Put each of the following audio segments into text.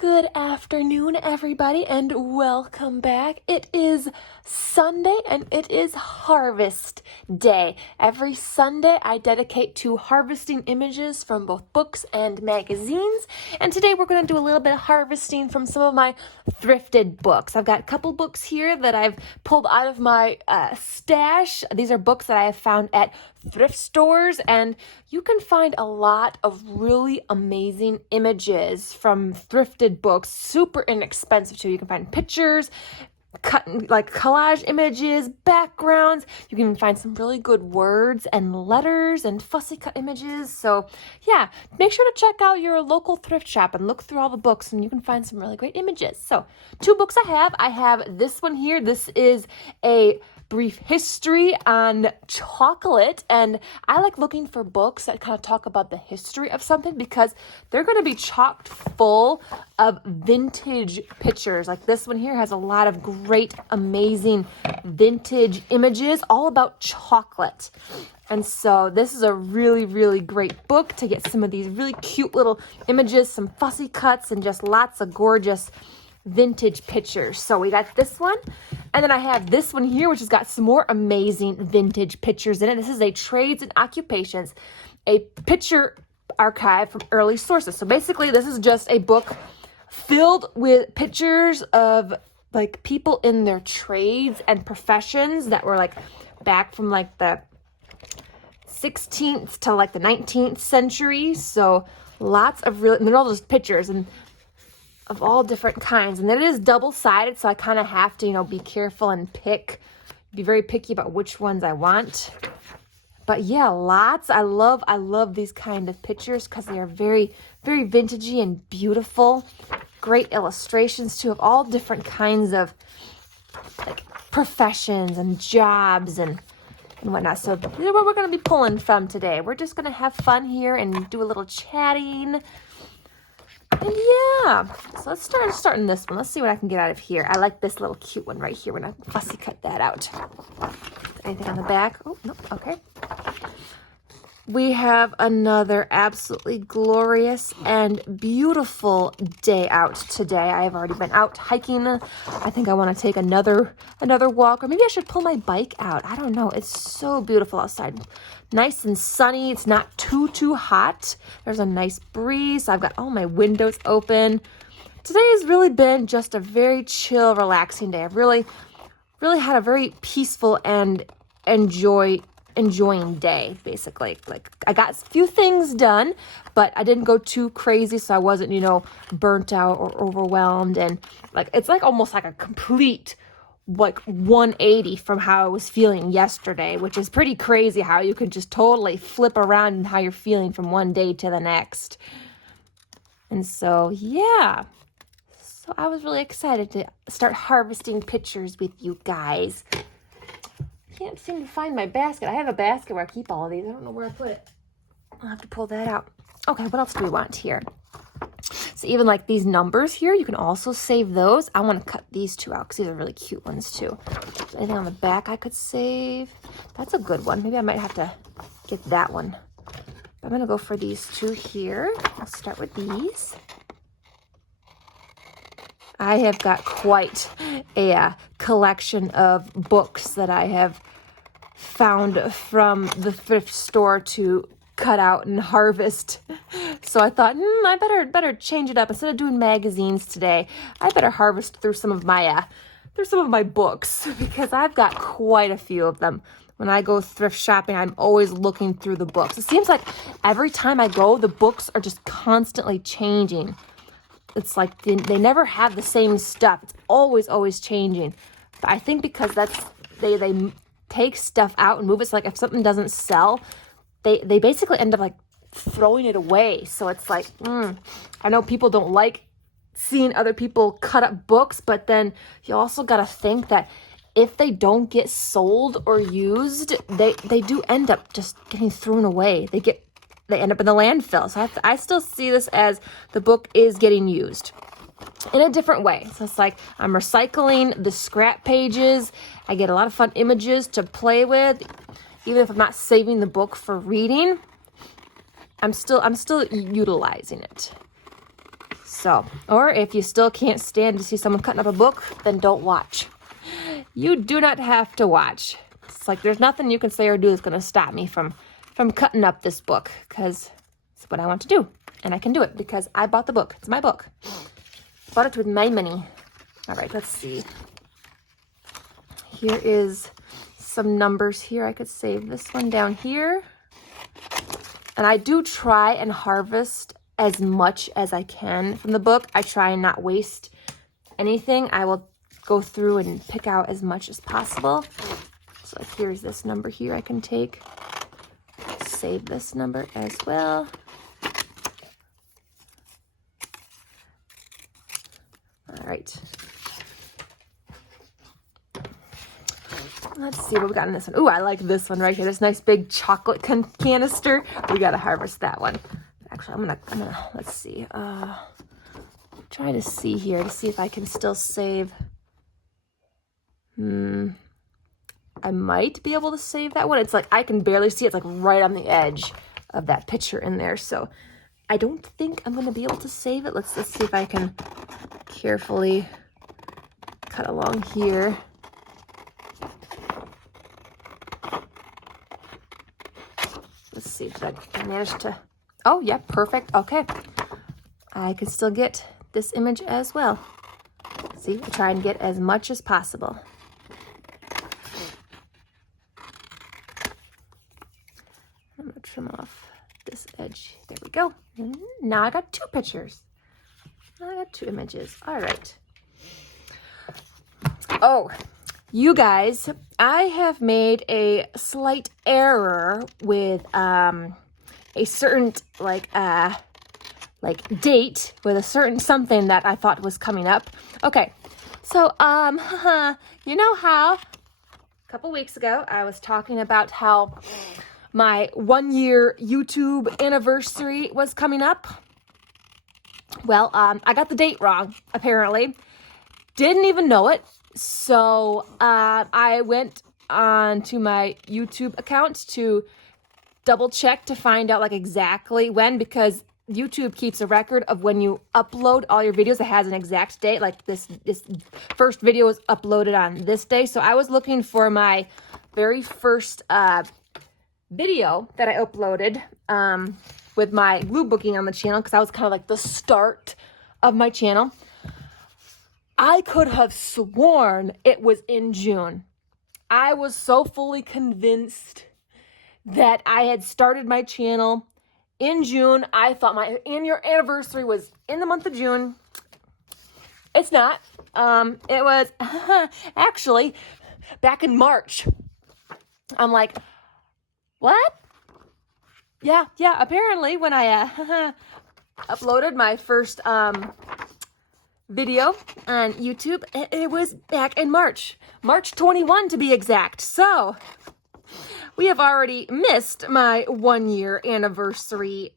Good afternoon, everybody, and welcome back. It is Sunday, and it is Harvest Day. Every Sunday, I dedicate to harvesting images from both books and magazines, and today we're going to do a little bit of harvesting from some of my thrifted books. I've got a couple books here that I've pulled out of my stash. These are books that I have found at thrift stores, and you can find a lot of really amazing images from thrifted books, super inexpensive too. You can find pictures, cut like collage images, backgrounds. You can even find some really good words and letters and fussy cut images. So yeah, make sure to check out your local thrift shop and look through all the books, and you can find some really great images. So two books I have this one here. This is a brief history on chocolate, and I like looking for books that kind of talk about the history of something because they're going to be chocked full of vintage pictures. Like this one here has a lot of great, amazing vintage images all about chocolate. And so this is a really, really great book to get some of these really cute little images, some fussy cuts, and just lots of gorgeous vintage pictures. So we got this one, and then I have this one here, which has got some more amazing vintage pictures in it. This is a Trades and Occupations, a picture archive from early sources. So basically this is just a book filled with pictures of like people in their trades and professions that were like back from like the 16th to like the 19th century. So lots of really, and they're all just pictures and of all different kinds. And then it is double-sided, so I kind of have to, be careful and be very picky about which ones I want. But yeah, lots. I love these kind of pictures because they are very, very vintagey and beautiful. Great illustrations too of all different kinds of like professions and jobs and whatnot. So this is what we're going to be pulling from today. We're just going to have fun here and do a little chatting. And yeah, so let's starting this one. Let's see what I can get out of here. I like this little cute one right here. We're going to fussy cut that out. Anything on the back? Oh, no, okay. We have another absolutely glorious and beautiful day out today. I have already been out hiking. I think I want to take another walk, or maybe I should pull my bike out. I don't know. It's so beautiful outside. Nice and sunny. It's not too hot. There's a nice breeze. I've got all my windows open. Today has really been just a very chill, relaxing day. I've really had a very peaceful and enjoying day, basically. Like I got a few things done, but I didn't go too crazy, so I wasn't, burnt out or overwhelmed. And like it's like almost like a complete 180 from how I was feeling yesterday, which is pretty crazy how you can just totally flip around in how you're feeling from one day to the next. And so yeah, so I was really excited to start harvesting pictures with you guys. Can't seem to find my basket. I have a basket where I keep all of these. I don't know where I put it. I'll have to pull that out. Okay, what else do we want here? So even like these numbers here, you can also save those. I want to cut these two out because these are really cute ones too. So anything on the back I could save? That's a good one. Maybe I might have to get that one. I'm going to go for these two here. I'll start with these. I have got quite a collection of books that I have found from the thrift store to cut out and harvest. So I thought, I better change it up. Instead of doing magazines today, I better harvest through some of my books because I've got quite a few of them. When I go thrift shopping, I'm always looking through the books. It seems like every time I go, the books are just constantly changing. It's like they never have the same stuff. It's always changing. But I think because they take stuff out and move it. So like if something doesn't sell, they basically end up like throwing it away. So it's like, I know people don't like seeing other people cut up books, but then you also got to think that if they don't get sold or used, they do end up just getting thrown away. They end up in the landfill. So I still see this as the book is getting used in a different way. So it's like I'm recycling the scrap pages. I get a lot of fun images to play with. Even if I'm not saving the book for reading, I'm still utilizing it. So, or if you still can't stand to see someone cutting up a book, then don't watch. You do not have to watch. It's like there's nothing you can say or do that's going to stop me from cutting up this book, because it's what I want to do. And I can do it because I bought the book. It's my book. Bought it with my money. All right, let's see. Here is some numbers here. I could save this one down here. And I do try and harvest as much as I can from the book. I try and not waste anything. I will go through and pick out as much as possible. So like here's this number here I can take. Save this number as well. All right. Let's see what we got in this one. Ooh, I like this one right here. This nice big chocolate canister. We gotta harvest that one. Actually, I'm gonna let's see. Try to see here to see if I can still save. I might be able to save that one. It's like I can barely see it. It's like right on the edge of that picture in there. So I don't think I'm gonna be able to save it. Let's see if I can carefully cut along here. Let's see if I managed to. Oh, yeah, perfect. Okay. I can still get this image as well. See, I try and get as much as possible. I'm going to trim off this edge. There we go. Now I got two pictures. Now I got two images. All right. Oh, you guys, I have made a slight error with a certain like date with a certain something that I thought was coming up. Okay, so you know how a couple weeks ago I was talking about how my 1-year YouTube anniversary was coming up? Well, I got the date wrong, apparently. Didn't even know it. So I went on to my YouTube account to double check to find out like exactly when, because YouTube keeps a record of when you upload all your videos. It has an exact date, like this first video was uploaded on this day. So I was looking for my very first video that I uploaded with my glue booking on the channel, because that was kind of like the start of my channel. I could have sworn it was in June. I was so fully convinced that I had started my channel in June. I thought my anniversary was in the month of June. It's not. It was actually back in March. I'm like, what? Yeah, apparently when I uploaded my first video on YouTube, it was back in March 21 to be exact. So we have already missed my 1-year anniversary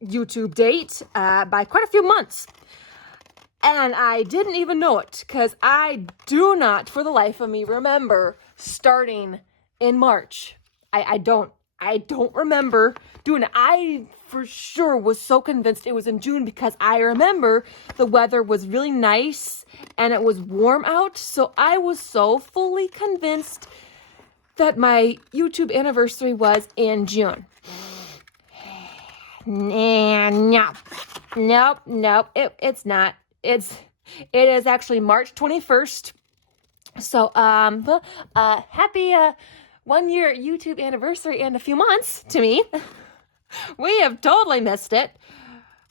YouTube date by quite a few months. And I didn't even know it, because I do not, for the life of me, remember starting in March. I don't remember doing it. I for sure was so convinced it was in June, because I remember the weather was really nice and it was warm out. So I was so fully convinced that my YouTube anniversary was in June. Nope. It's not. It is actually March 21st. So happy 1-year YouTube anniversary and a few months to me. We have totally missed it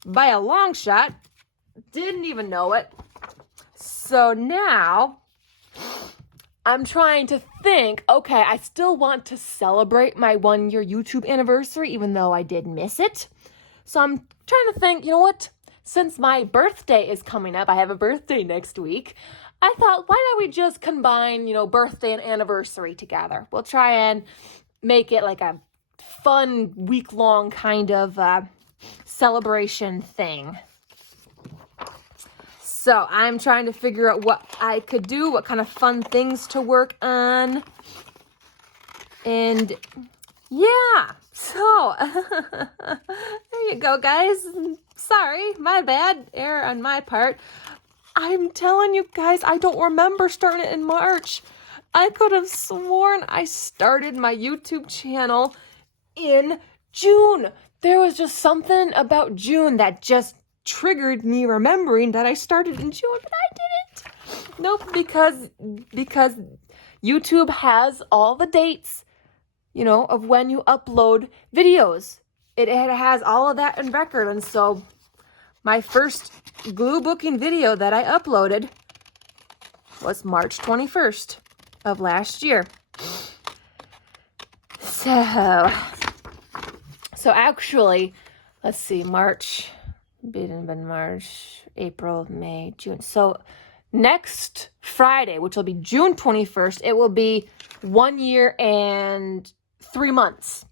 by a long shot. Didn't even know it. So now I'm trying to think, okay, I still want to celebrate my 1-year YouTube anniversary, even though I did miss it. So I'm trying to think, you know what? Since my birthday is coming up, I have a birthday next week. I thought, why don't we just combine, birthday and anniversary together? We'll try and make it like a fun week-long kind of celebration thing. So I'm trying to figure out what I could do, what kind of fun things to work on. And yeah, so there you go, guys. sorry, my bad, error on my part. I'm telling you guys, I don't remember starting it in March. I could have sworn I started my YouTube channel in June. There was just something about June that just triggered me remembering that I started in June, but I didn't. Nope, because YouTube has all the dates, you know, of when you upload videos. It has all of that in record. And so my first glue booking video that I uploaded was March 21st of last year. So actually, let's see, March, April, May, June. So next Friday, which will be June 21st, it will be 1 year and 3 months.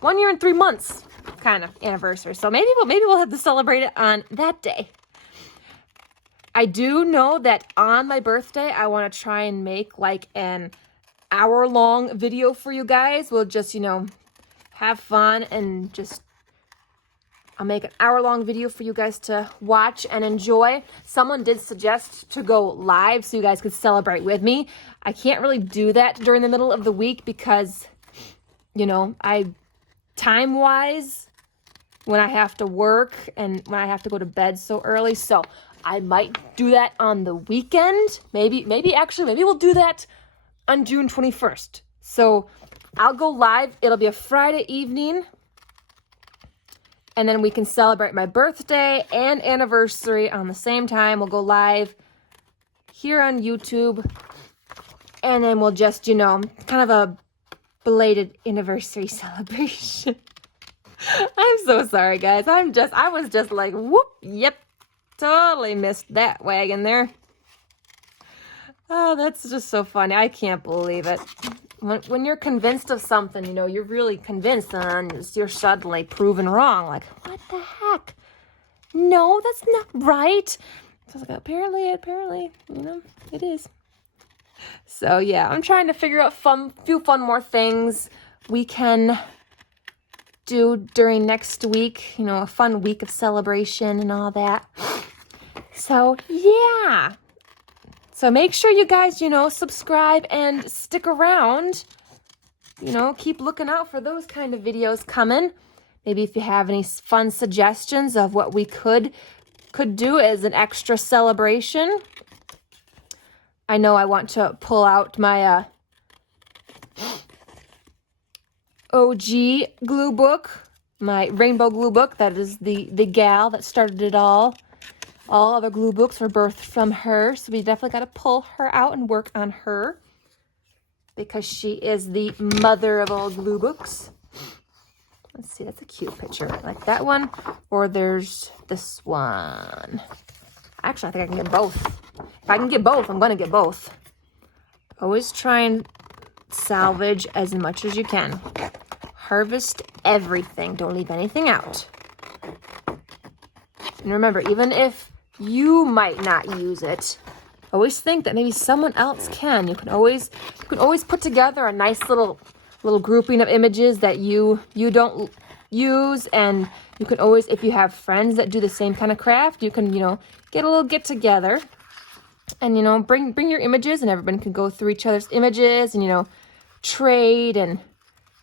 1 year and 3 months kind of anniversary. So maybe we'll have to celebrate it on that day. I do know that on my birthday, I want to try and make like an hour-long video for you guys. We'll just, you know, have fun and just, I'll make an hour-long video for you guys to watch and enjoy. Someone did suggest to go live so you guys could celebrate with me. I can't really do that during the middle of the week because, you know, time-wise, when I have to work and when I have to go to bed so early. So I might do that on the weekend. Maybe we'll do that on June 21st. So I'll go live. It'll be a Friday evening. And then we can celebrate my birthday and anniversary on the same time. We'll go live here on YouTube. And then we'll just, you know, kind of a belated anniversary celebration. I'm so sorry, guys. I was just like, whoop, yep, totally missed that wagon there. Oh, that's just so funny. I can't believe it. When you're convinced of something, you know, you're really convinced, and you're suddenly proven wrong. Like, what the heck? No, that's not right. So I was like, apparently, you know, it is. So yeah, I'm trying to figure out few fun more things we can do during next week. You know, a fun week of celebration and all that. So yeah. So make sure you guys, you know, subscribe and stick around. You know, keep looking out for those kind of videos coming. Maybe if you have any fun suggestions of what we could do as an extra celebration. I know I want to pull out my OG glue book, my rainbow glue book. That is the gal that started it all. All other glue books were birthed from her, so we definitely got to pull her out and work on her because she is the mother of all glue books. Let's see, that's a cute picture. I like that one. Or there's this one. Actually, I think I can get both. If I can get both, I'm going to get both. Always try and salvage as much as you can. Harvest everything. Don't leave anything out. And remember, even if you might not use it, always think that maybe someone else can. You can always put together a nice little grouping of images that you don't use, and you can always, if you have friends that do the same kind of craft, you can, you know, get a little get together and, you know, bring your images, and everybody can go through each other's images and, you know, trade and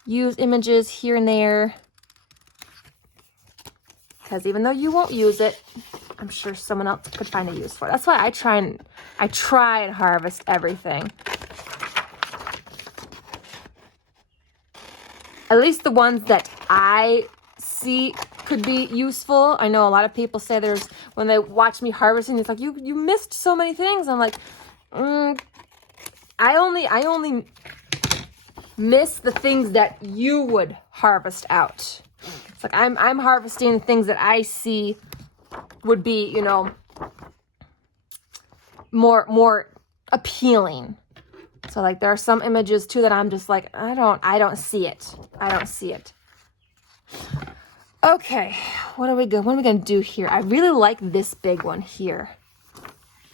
use images here and there. Because even though you won't use it, I'm sure someone else could find a use for it. That's why I try and harvest everything. At least the ones that I see could be useful. I know a lot of people say when they watch me harvesting, it's like, you missed so many things. I'm like, I only miss the things that you would harvest out. It's like I'm harvesting things that I see would be, you know, more appealing. So like there are some images too that I'm just like, I don't see it. I don't see it. Okay, what are we gonna do here? I really like this big one here.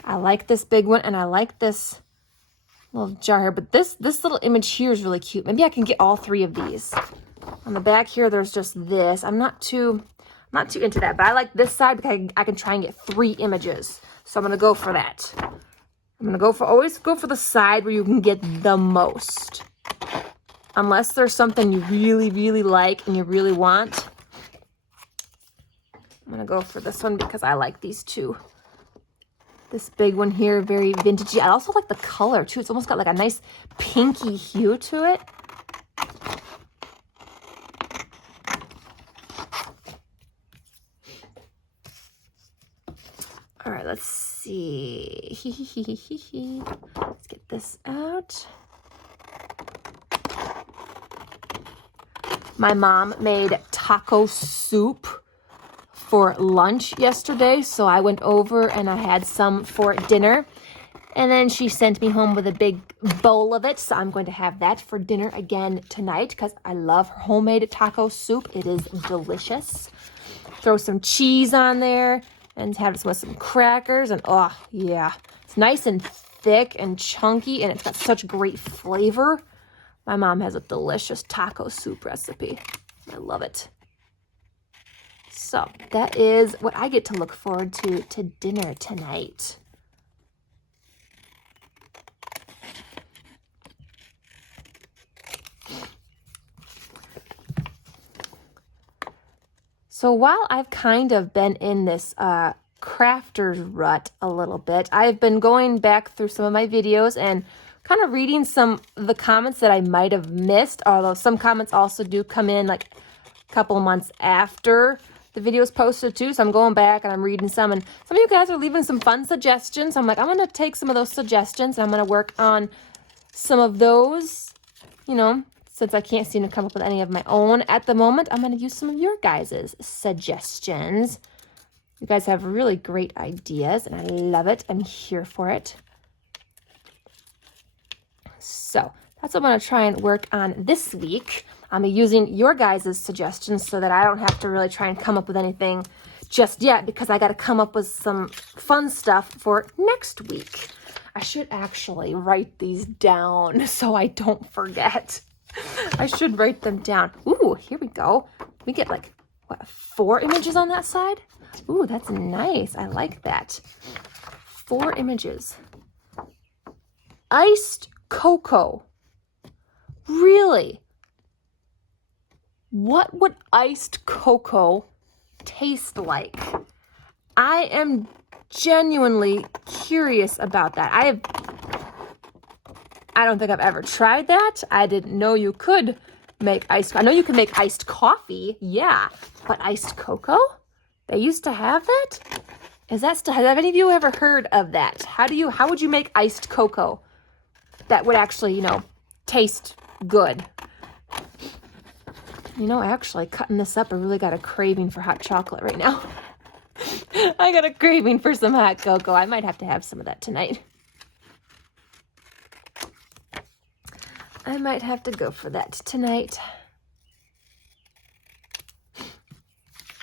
I like this big one, and I like this little jar here, but this little image here is really cute. Maybe I can get all three of these. On the back here, there's just this. I'm not too Not too into that, but I like this side because I can try and get 3 images. So I'm going to go for that. I'm going to always go for the side where you can get the most. Unless there's something you really, really like and you really want. I'm going to go for this one because I like these two. This big one here, very vintagey. I also like the color too. It's almost got like a nice pinky hue to it. All right, let's see. Let's get this out. My mom made taco soup for lunch yesterday, so I went over and I had some for dinner. And then she sent me home with a big bowl of it, so I'm going to have that for dinner again tonight because I love her homemade taco soup. It is delicious. Throw some cheese on there. And have it with some crackers, and oh yeah, it's nice and thick and chunky, and it's got such great flavor. My mom has a delicious taco soup recipe. I love it. So that is what I get to look forward to dinner tonight. So while I've kind of been in this crafter's rut a little bit, I've been going back through some of my videos and kind of reading some of the comments that I might have missed, although some comments also do come in like a couple of months after the video is posted too. So I'm going back and I'm reading some, and some of you guys are leaving some fun suggestions. I'm like, I'm going to take some of those suggestions and I'm going to work on some of those, you know. Since I can't seem to come up with any of my own at the moment, I'm going to use some of your guys' suggestions. You guys have really great ideas, and I love it. I'm here for it. So that's what I'm going to try and work on this week. I'm using your guys' suggestions so that I don't have to really try and come up with anything just yet, because I got to come up with some fun stuff for next week. I should actually write these down so I don't forget. I should write them down. Ooh, here we go. We get like, what, 4 images on that side? Ooh, that's nice. I like that. 4 images. Iced cocoa. Really? What would iced cocoa taste like? I am genuinely curious about that. I don't think I've ever tried that. I didn't know you could make iced. I know you can make iced coffee, yeah, but iced cocoa? They used to have that? Is that still? Have any of you ever heard of that? How would you make iced cocoa that would actually, you know, taste good? You know, actually, cutting this up, I really got a craving for hot chocolate right now. I got a craving for some hot cocoa. I might have to have some of that tonight. I might have to go for that tonight.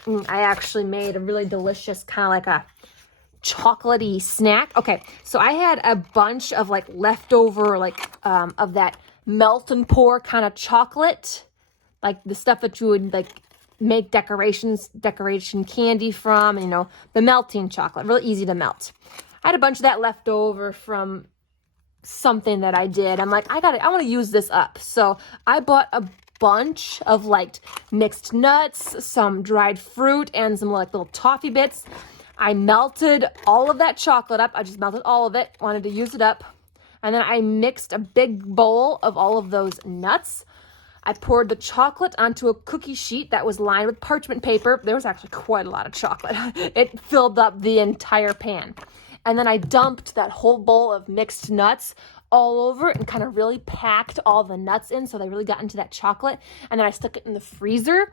I actually made a really delicious kind of like a chocolatey snack. Okay, so I had a bunch of like leftover of that melt and pour kind of chocolate, like the stuff that you would like make decoration candy from, you know, the melting chocolate, really easy to melt. I had a bunch of that left over from something that I did. I'm like, I want to use this up. So I bought a bunch of like mixed nuts, some dried fruit, and some like little toffee bits. I melted all of that chocolate up. I just melted all of it, wanted to use it up. And then I mixed a big bowl of all of those nuts. I poured the chocolate onto a cookie sheet that was lined with parchment paper. There was actually quite a lot of chocolate. It filled up the entire pan. And then I dumped that whole bowl of mixed nuts all over and kind of really packed all the nuts in so they really got into that chocolate. And then I stuck it in the freezer.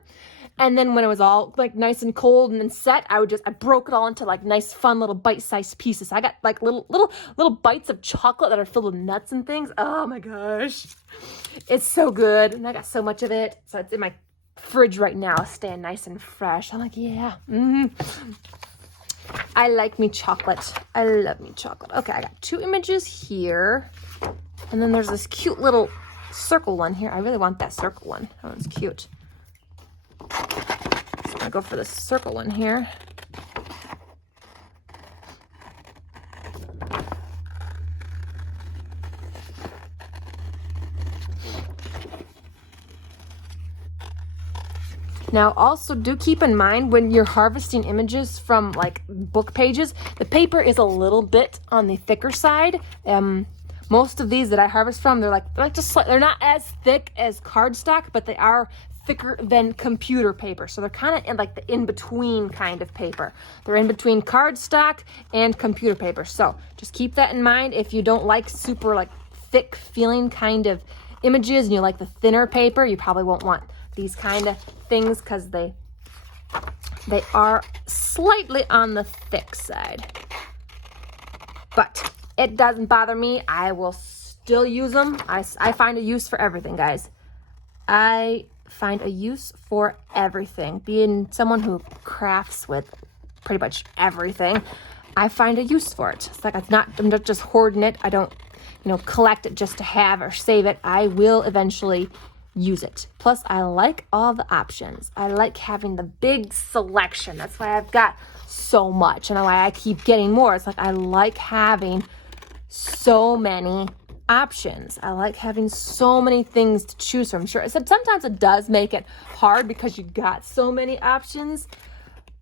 And then when it was all like nice and cold and then set, I broke it all into like nice, fun little bite-sized pieces. So I got like little bites of chocolate that are filled with nuts and things. Oh my gosh. It's so good. And I got so much of it. So it's in my fridge right now, staying nice and fresh. I'm like, yeah. I like me chocolate. I love me chocolate. Okay, I got 2 images here. And then there's this cute little circle one here. I really want that circle one. That one's cute. So I'm gonna go for the circle one here. Now, also do keep in mind when you're harvesting images from like book pages, the paper is a little bit on the thicker side. Most of these that I harvest from, they're not as thick as cardstock, but they are thicker than computer paper. So they're kind of in like the in-between kind of paper. They're in between cardstock and computer paper. So just keep that in mind. If you don't like super like thick feeling kind of images and you like the thinner paper, you probably won't want these kind of things because they are slightly on the thick side. But it doesn't bother me. I will still use them. I find a use for everything, guys. I find a use for everything. Being someone who crafts with pretty much everything, I find a use for it. It's like I'm not just hoarding it. I don't, collect it just to have or save it. I will eventually use it. Plus, I like all the options. I like having the big selection. That's why I've got so much and why I keep getting more. It's like I like having so many options. I like having so many things to choose from. Sure, sometimes it does make it hard because you got so many options.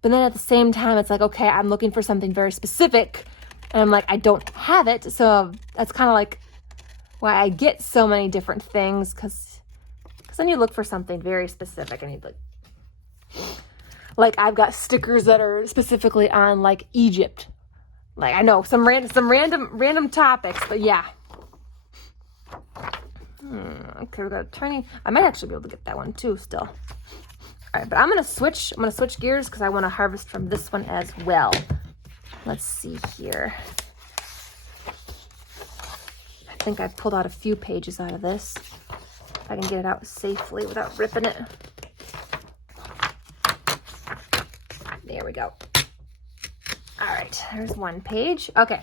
But then at the same time, it's like, okay, I'm looking for something very specific. And I'm like, I don't have it. So that's kind of like why I get so many different things, because then you look for something very specific and you'd like I've got stickers that are specifically on like Egypt. Like I know some random topics, but yeah. Okay, we got a tiny. I might actually be able to get that one too still. All right, but I'm gonna switch gears because I want to harvest from this one as well. Let's see here. I think I pulled out a few pages out of this. If I can get it out safely without ripping it. There we go. All right, there's one page. Okay,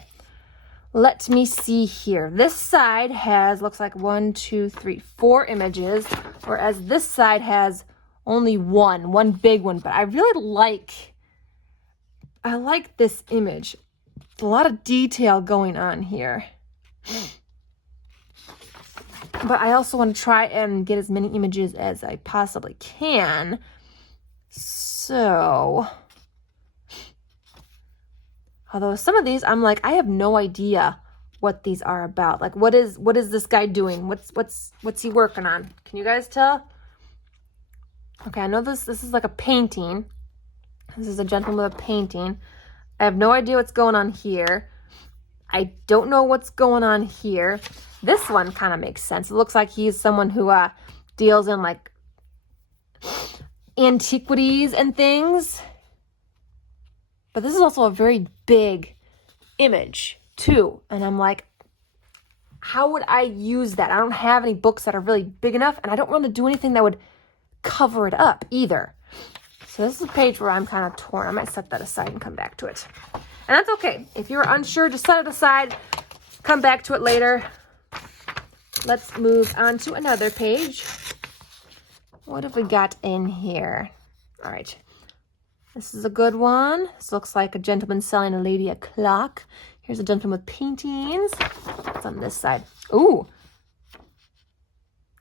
let me see here. This side looks like 4 images, whereas this side has only one big one, but I really I like this image. A lot of detail going on here. But I also want to try and get as many images as I possibly can. So, although some of these, I'm like, I have no idea what these are about. Like, what is this guy doing? What's he working on? Can you guys tell? Okay, I know this is like a painting. This is a gentleman with a painting. I have no idea what's going on here. I don't know what's going on here. This one kind of makes sense. It looks like he's someone who deals in like antiquities and things. But this is also a very big image too. And I'm like, how would I use that? I don't have any books that are really big enough, and I don't want to do anything that would cover it up either. So this is a page where I'm kind of torn. I might set that aside and come back to it. And that's okay. If you're unsure, just set it aside. Come back to it later. Let's move on to another page. What have we got in here? All right. This is a good one. This looks like a gentleman selling a lady a clock. Here's a gentleman with paintings. What's on this side? Ooh.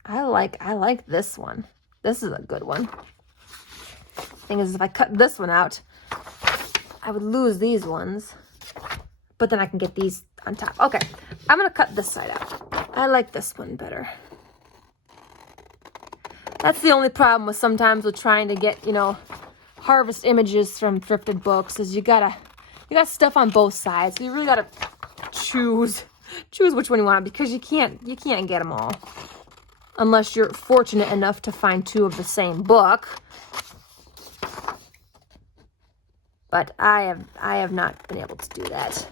I like this one. This is a good one. Thing is, if I cut this one out, I would lose these ones. But then I can get these on top. Okay, I'm going to cut this side out. I like this one better. That's the only problem with sometimes with trying to get, harvest images from thrifted books is you got stuff on both sides. So you really got to choose which one you want, because you can't get them all. Unless you're fortunate enough to find 2 of the same book. But I have not been able to do that.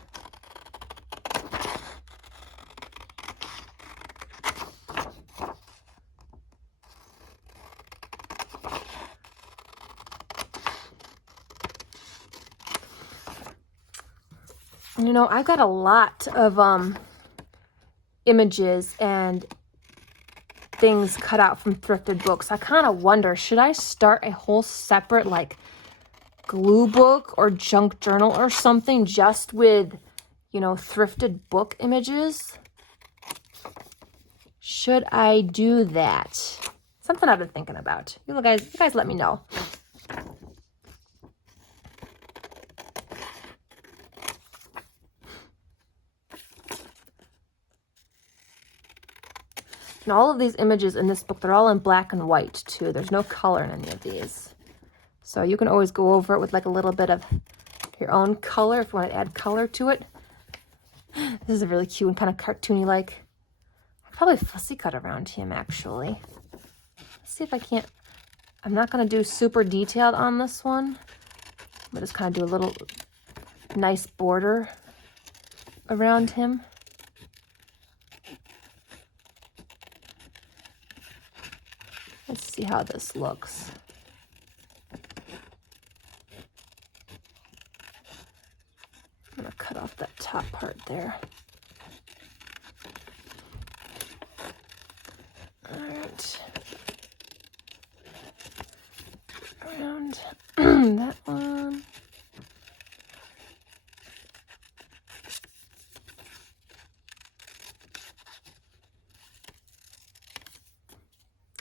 I've got a lot of images and things cut out from thrifted books. I kind of wonder, should I start a whole separate glue book or junk journal or something just with, you know, thrifted book images? Should I do that? Something I've been thinking about. You guys let me know. And all of these images in this book, they're all in black and white too. There's no color in any of these. So you can always go over it with like a little bit of your own color if you want to add color to it. This is a really cute and kind of cartoony like. I'll probably fussy cut around him actually. Let's see if I can't. I'm not going to do super detailed on this one. I'm just kind of do a little nice border around him. Let's see how this looks. I'm going to cut off that top part there. All right. Around that one.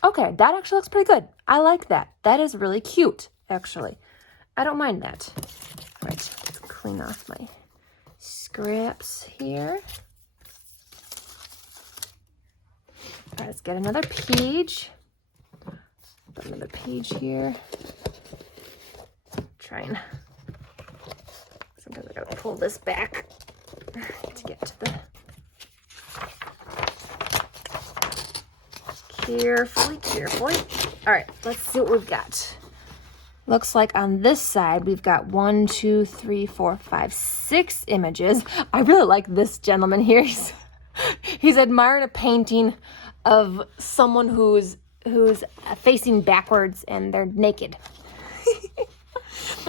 Okay, that actually looks pretty good. I like that. That is really cute, actually. I don't mind that. All right, let's clean off my scraps here. All right, let's get another page. Put another page here. Try and, sometimes I gotta pull this back to get to the, carefully. All right, let's see what we've got. Looks like on this side, we've got 1, 2, 3, 4, 5, 6 images. I really like this gentleman here. He's admiring a painting of someone who's facing backwards and they're naked.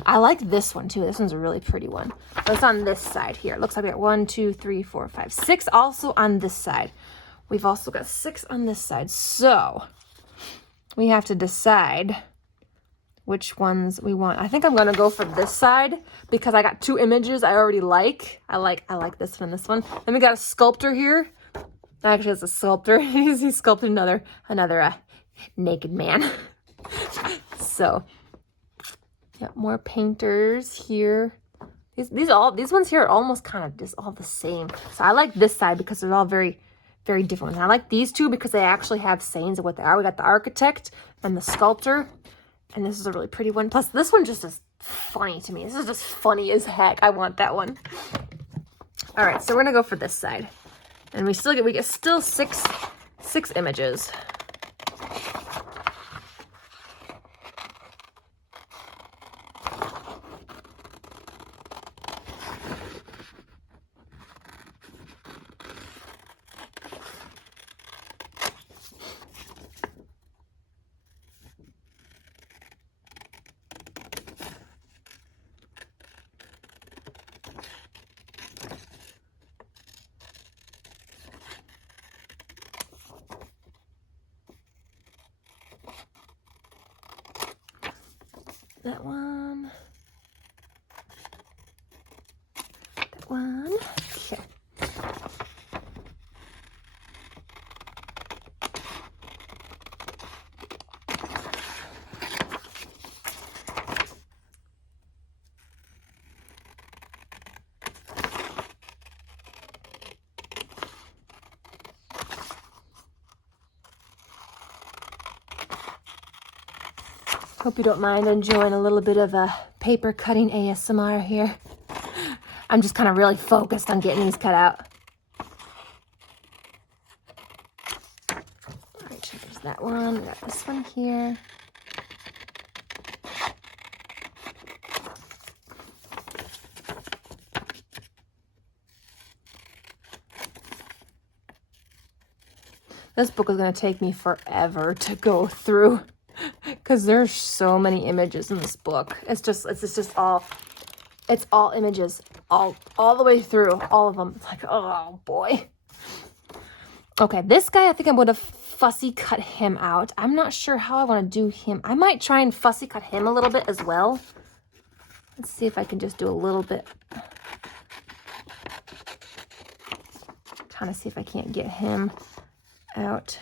I like this one too. This one's a really pretty one. So it's on this side here. It looks like we got 1, 2, 3, 4, 5, 6 also on this side. We've also got 6 on this side. So we have to decide which ones we want. I think I'm gonna go for this side because I got 2 images I already like. I like this one and this one. Then we got a sculptor here. Actually, it's a sculptor. He's sculpted another naked man. So yeah, more painters here. These ones here are almost kind of just all the same. So I like this side because they're all very, very different. And I like these 2 because they actually have sayings of what they are. We got the architect and the sculptor. And this is a really pretty one. Plus, this one just is funny to me. This is just funny as heck. I want that one. All right, so we're gonna go for this side, and we get still six images. That one. That one. Okay. Hope you don't mind enjoying a little bit of a paper cutting ASMR here. I'm just kind of really focused on getting these cut out. All right, there's that one. We got this one here. This book is going to take me forever to go through because there's so many images in this book. It's just all images all the way through, all of them. It's like, oh boy. Okay, this guy, I think I'm going to fussy cut him out. I'm not sure how I want to do him. I might try and fussy cut him a little bit as well. Let's see if I can just do a little bit. Trying to see if I can't get him out.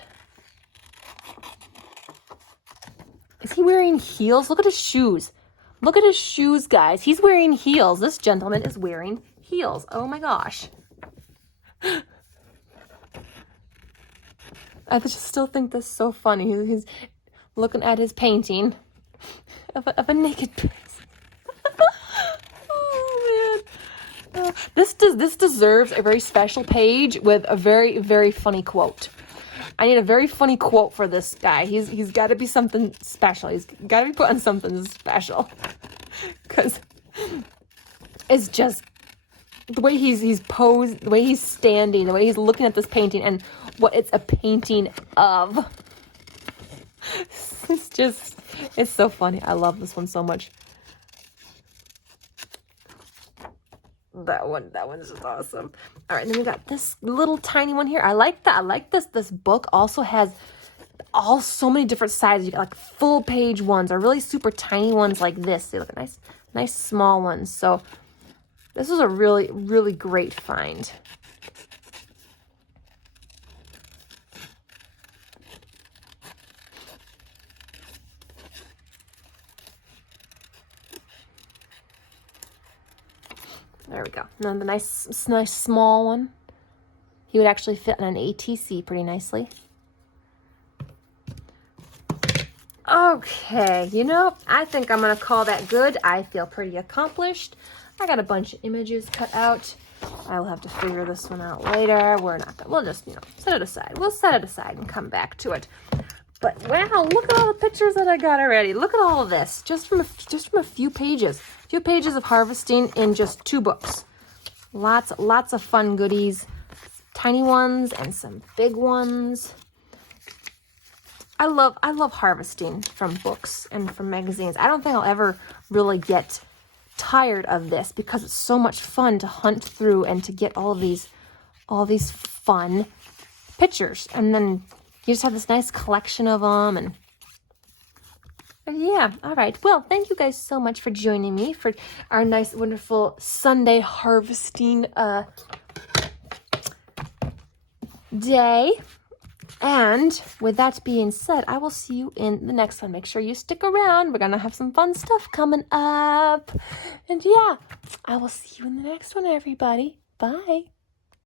Is he wearing heels? Look at his shoes. Look at his shoes, guys. He's wearing heels. This gentleman is wearing heels. Oh my gosh. I just still think this is so funny. He's looking at his painting of a naked person. Oh man. This deserves a very special page with a very, very funny quote. I need a very funny quote for this guy. He's got to be something special. He's got to be put on something special. Because it's just the way he's posed, the way he's standing, the way he's looking at this painting and what it's a painting of. It's so funny. I love this one so much. That one's just awesome. All right, then we got this little tiny one here. I like that. I like this. This book also has so many different sizes. You got like full page ones or really super tiny ones like this. They look nice small ones. So this was a really, really great find. There we go. Now the nice small one. He would actually fit in an ATC pretty nicely. Okay, I think I'm going to call that good. I feel pretty accomplished. I got a bunch of images cut out. I will have to figure this one out later. We'll just, set it aside. We'll set it aside and come back to it. But wow, look at all the pictures that I got already. Look at all of this, just from a few pages. A few pages of harvesting in just 2 books. Lots of fun goodies. Tiny ones and some big ones. I love harvesting from books and from magazines. I don't think I'll ever really get tired of this because it's so much fun to hunt through and to get all these fun pictures. And then you just have this nice collection of them. And yeah, all right. Well, thank you guys so much for joining me for our nice, wonderful Sunday harvesting day. And with that being said, I will see you in the next one. Make sure you stick around. We're going to have some fun stuff coming up. And yeah, I will see you in the next one, everybody. Bye.